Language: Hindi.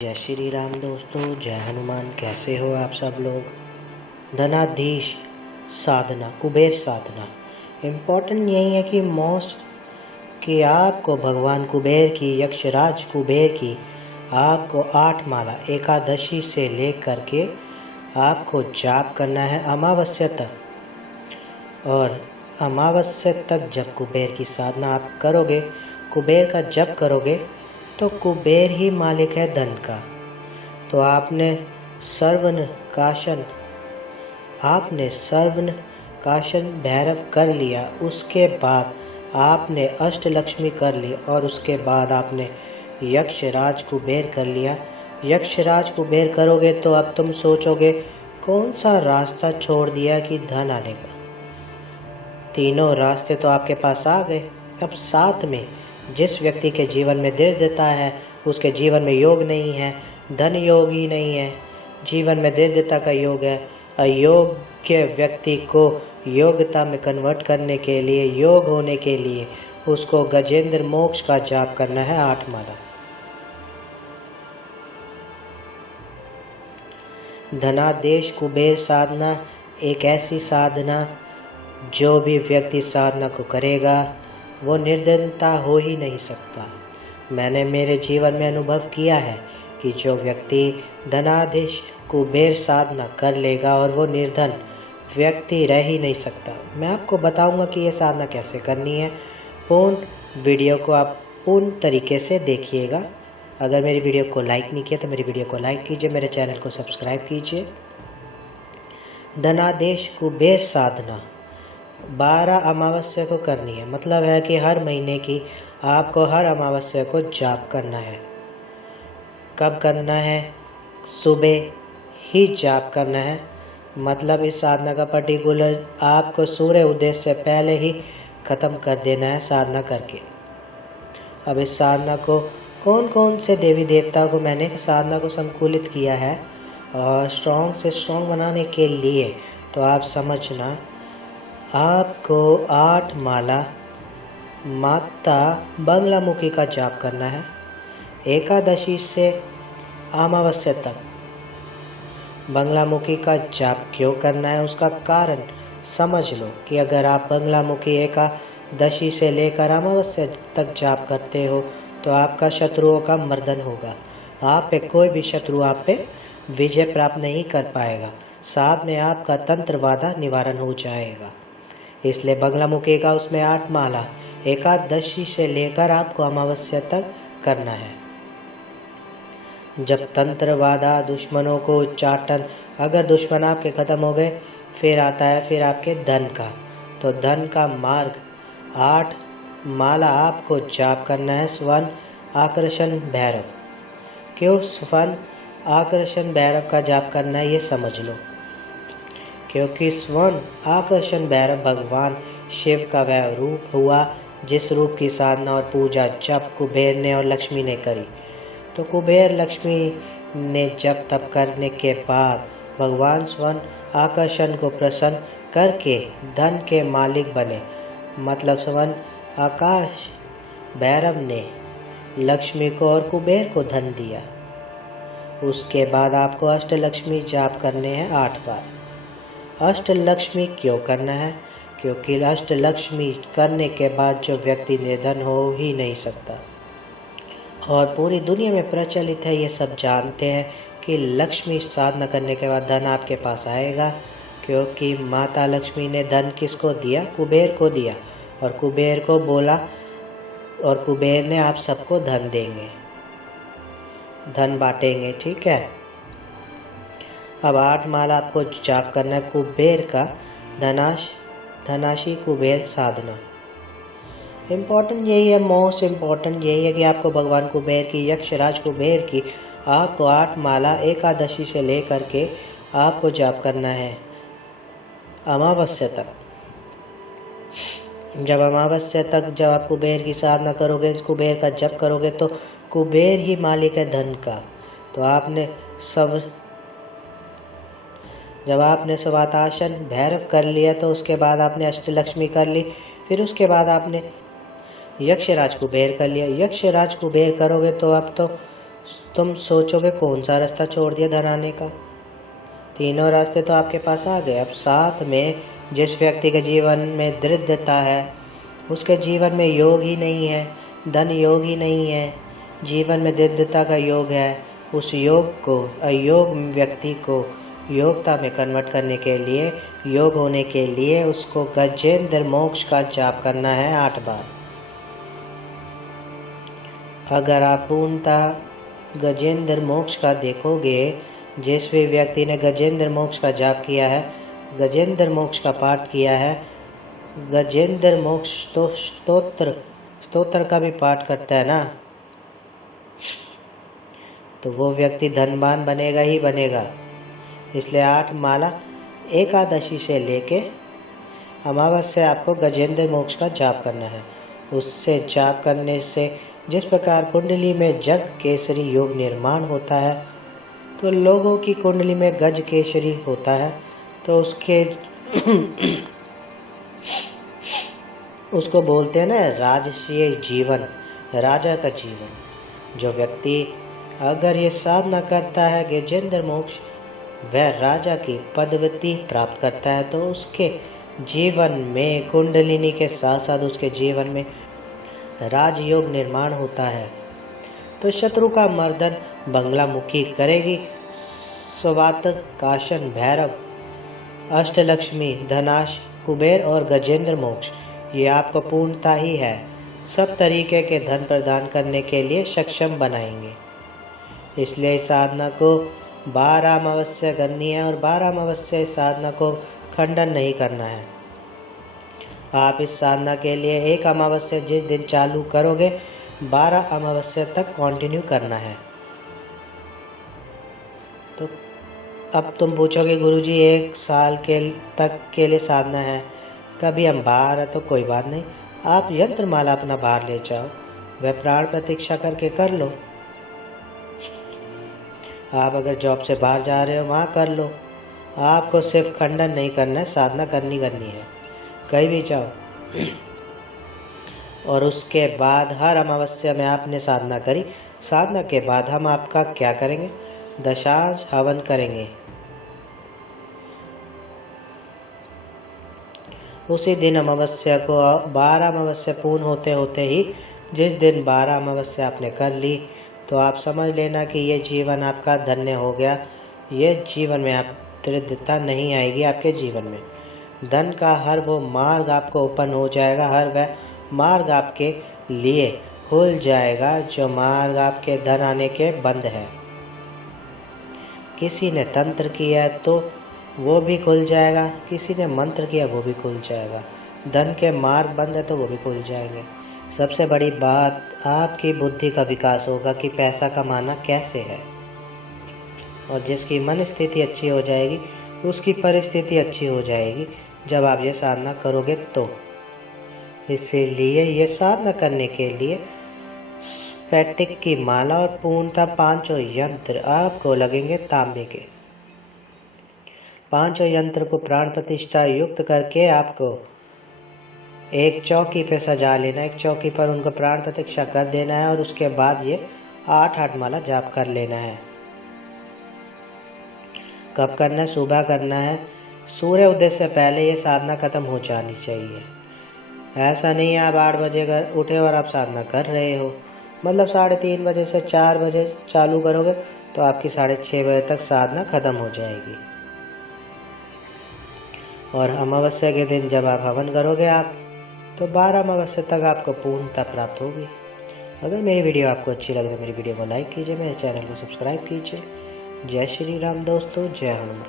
जय श्री राम दोस्तों, जय हनुमान। कैसे हो आप सब लोग। धनाधीश साधना, कुबेर साधना। इम्पोर्टेंट यही है कि कि आपको भगवान कुबेर की, यक्षराज कुबेर की आपको 8 माला एकादशी से लेकर के आपको जाप करना है अमावस्या तक। और अमावस्या तक जब कुबेर की साधना आप करोगे, कुबेर का जप करोगे, तो कुबेर ही मालिक है धन का। तो आपने सर्वन काशन भैरव कर लिया, उसके बाद आपने अष्टलक्ष्मी कर ली और उसके बाद आपने यक्षराज कुबेर कर लिया। यक्षराज कुबेर करोगे तो अब तुम सोचोगे कौन सा रास्ता छोड़ दिया कि धन आने का। तीनों रास्ते तो आपके पास आ गए। अब साथ में जिस व्यक्ति के जीवन में दरिद्रता है, उसके जीवन में योग नहीं है, धन योग ही नहीं है, जीवन में दरिद्रता का योग है। अयोग्य व्यक्ति को योग्यता में कन्वर्ट करने के लिए, योग होने के लिए उसको गजेंद्र मोक्ष का जाप करना है 8 माला। धनादेश कुबेर साधना एक ऐसी साधना जो भी व्यक्ति साधना को करेगा वो निर्धनता हो ही नहीं सकता। मैंने मेरे जीवन में अनुभव किया है कि जो व्यक्ति धनाधीश कुबेर साधना कर लेगा और वो निर्धन व्यक्ति रह ही नहीं सकता। मैं आपको बताऊंगा कि ये साधना कैसे करनी है। पूर्ण वीडियो को आप पूर्ण तरीके से देखिएगा। अगर मेरी वीडियो को लाइक नहीं किया तो मेरी वीडियो को लाइक कीजिए, मेरे चैनल को सब्सक्राइब कीजिए। धनादेश कुबेर साधना 12 अमावस्या को करनी है। मतलब है कि हर महीने की आपको हर अमावस्या को जाप करना है। कब करना है? सुबह ही जाप करना है। मतलब इस साधना का पर्टिकुलर आपको सूर्य उदय से पहले ही ख़त्म कर देना है साधना करके। अब इस साधना को कौन कौन से देवी देवता को मैंने साधना को संकुलित किया है और स्ट्रॉन्ग से स्ट्रॉन्ग बनाने के लिए, तो आप समझना, आपको 8 माला माता बंगलामुखी का जाप करना है एकादशी से अमावस्या तक। बंगलामुखी का जाप क्यों करना है उसका कारण समझ लो कि अगर आप बंगलामुखी एकादशी से लेकर अमावस्या तक जाप करते हो तो आपका शत्रुओं का मर्दन होगा। आप पे कोई भी शत्रु आप पे विजय प्राप्त नहीं कर पाएगा। साथ में आपका तंत्रवादा निवारण हो जाएगा। इसलिए बंगलामुखी का उसमें 8 माला एकादशी से लेकर आपको अमावस्या तक करना है। जब तंत्रवादा दुश्मनों को उच्चाटन, अगर दुश्मन आपके ख़त्म हो गए, फिर आता है फिर आपके धन का। तो धन का मार्ग 8 माला आपको जाप करना है स्वर्ण आकर्षण भैरव। क्यों स्वर्ण आकर्षण भैरव का जाप करना है ये समझ लो। क्योंकि स्वर्ण आकर्षण भैरव भगवान शिव का वह रूप हुआ जिस रूप की साधना और पूजा जब कुबेर ने और लक्ष्मी ने करी। तो कुबेर लक्ष्मी ने जप तप करने के बाद भगवान स्वर्ण आकर्षण को प्रसन्न करके धन के मालिक बने। मतलब स्वर्ण आकाश भैरव ने लक्ष्मी को और कुबेर को धन दिया। उसके बाद आपको अष्टलक्ष्मी जाप करने हैं 8 बार। अष्टलक्ष्मी क्यों करना है? क्योंकि अष्टलक्ष्मी करने के बाद जो व्यक्ति निर्धन हो ही नहीं सकता। और पूरी दुनिया में प्रचलित है, ये सब जानते हैं कि लक्ष्मी साधना करने के बाद धन आपके पास आएगा। क्योंकि माता लक्ष्मी ने धन किसको दिया? कुबेर को दिया। और कुबेर को बोला और कुबेर ने आप सबको धन देंगे, धन बांटेंगे। ठीक है। अब 8 माला आपको जाप करना है कुबेर का धनाशी कुबेर साधना। इम्पोर्टेंट यही है, मोस्ट इम्पोर्टेंट यही है कि आपको भगवान कुबेर की, यक्षराज कुबेर की आपको 8 माला एकादशी से लेकर के आपको जाप करना है अमावस्या तक। जब अमावस्या तक जब आप कुबेर की साधना करोगे, कुबेर का जप करोगे, तो कुबेर ही मालिक है धन का। तो जब आपने स्वातासन भैरव कर लिया तो उसके बाद आपने अष्टलक्ष्मी कर ली। फिर उसके बाद आपने यक्षराज कुबेर कर लिया। यक्षराज कुबेर करोगे तो अब तो तुम सोचोगे कौन सा रास्ता छोड़ दिया धन आने का? तीनों रास्ते तो आपके पास आ गए। अब साथ में जिस व्यक्ति के जीवन में दरिद्रता है, उसके जीवन में योग ही नहीं है, धन योग ही नहीं है, जीवन में दरिद्रता का योग है। उस योग को, अयोग व्यक्ति को योगता में कन्वर्ट करने के लिए, योग होने के लिए उसको गजेंद्र मोक्ष का जाप करना है 8 बार। अगर आप पूर्णतः गजेंद्र मोक्ष का देखोगे, जिस भी व्यक्ति ने गजेंद्र मोक्ष का जाप किया है, गजेंद्र मोक्ष का पाठ किया है, गजेंद्र मोक्ष स्तोत्र का भी पाठ करता है ना, तो वो व्यक्ति धनवान बनेगा ही बनेगा। इसलिए 8 माला एकादशी से लेके अमावस्या आपको गजेंद्र मोक्ष का जाप करना है। उससे जाप करने से जिस प्रकार कुंडली में जग केसरी योग निर्माण होता है, तो लोगों की कुंडली में गज केसरी होता है, तो उसको बोलते हैं ना राजसीय जीवन, राजा का जीवन। जो व्यक्ति अगर ये साधना करता है गजेंद्र मोक्ष, वह राजा की पदवी प्राप्त करता है, तो उसके जीवन में कुंडलिनी के साथ साथ उसके जीवन में राजयोग निर्माण होता है। तो शत्रु का मर्दन बंगलामुखी करेगी। स्वात, काशन, भैरव, अष्टलक्ष्मी, धनाश, कुबेर और गजेंद्र मोक्ष, ये आपको पूर्णता ही है, सब तरीके के धन प्रदान करने के लिए सक्षम बनाएंगे। इसलिए इस साधना को 12 अमावस्या करनी है और 12 अमावस्या इस साधना को खंडन नहीं करना है। आप इस साधना के लिए एक अमावस्या जिस दिन चालू करोगे, 12 अमावस्या तक कंटिन्यू करना है। तो अब तुम पूछोगे गुरुजी 1 साल तक के लिए साधना है, कभी हम बाहर है तो कोई बात नहीं, आप यंत्र माला अपना बाहर ले जाओ, वह प्राण प्रतीक्षा करके कर लो। आप अगर जॉब से बाहर जा रहे हो वहाँ कर लो, आपको सिर्फ खंडन नहीं करना है, साधना करनी है, कहीं भी जाओ। और उसके बाद हर अमावस्या में आपने साधना करी, साधना के बाद हम आपका क्या करेंगे, दशांश हवन करेंगे। उसी दिन अमावस्या को 12 अमावस्या पूर्ण होते ही, जिस दिन 12 अमावस्या आपने कर ली, तो आप समझ लेना कि ये जीवन आपका धन्य हो गया। ये जीवन में आप दरिद्रता नहीं आएगी आपके जीवन में। धन का हर वो मार्ग आपको ओपन हो जाएगा, हर वह मार्ग आपके लिए खुल जाएगा जो मार्ग आपके धन आने के बंद है। किसी ने तंत्र किया है तो वो भी खुल जाएगा, किसी ने मंत्र किया वो भी खुल जाएगा। धन के मार्ग बंद है तो वो भी खुल जाएंगे। सबसे बड़ी बात आपकी बुद्धि का विकास होगा कि पैसा कमाना कैसे है, और जिसकी मन स्थिति अच्छी हो जाएगी उसकी परिस्थिति अच्छी हो जाएगी जब आप ये साधना करोगे तो। इसीलिए ये साधना करने के लिए स्फटिक की माला और पूर्णतः 5 यंत्र आपको लगेंगे तांबे के। 5 यंत्र को प्राण प्रतिष्ठा युक्त करके आपको एक चौकी पे सजा लेना, एक चौकी पर उनको प्राण प्रतिष्ठा कर देना है, और उसके बाद ये 8 माला जाप कर लेना है। कब करना है? सुबह करना है, सूर्य उदय से पहले ये साधना खत्म हो जानी चाहिए। ऐसा नहीं है आप 8 बजे उठे और आप साधना कर रहे हो, मतलब 3:30 बजे से 4 बजे चालू करोगे तो आपकी 6:30 बजे तक साधना खत्म हो जाएगी। और अमावस्या के दिन जब आप हवन करोगे आप, तो 12 अमावस्या तक आपको पूर्णता प्राप्त होगी। अगर मेरी वीडियो आपको अच्छी लगे तो मेरी वीडियो को लाइक कीजिए, मेरे चैनल को सब्सक्राइब कीजिए। जय श्री राम दोस्तों, जय हनुमान।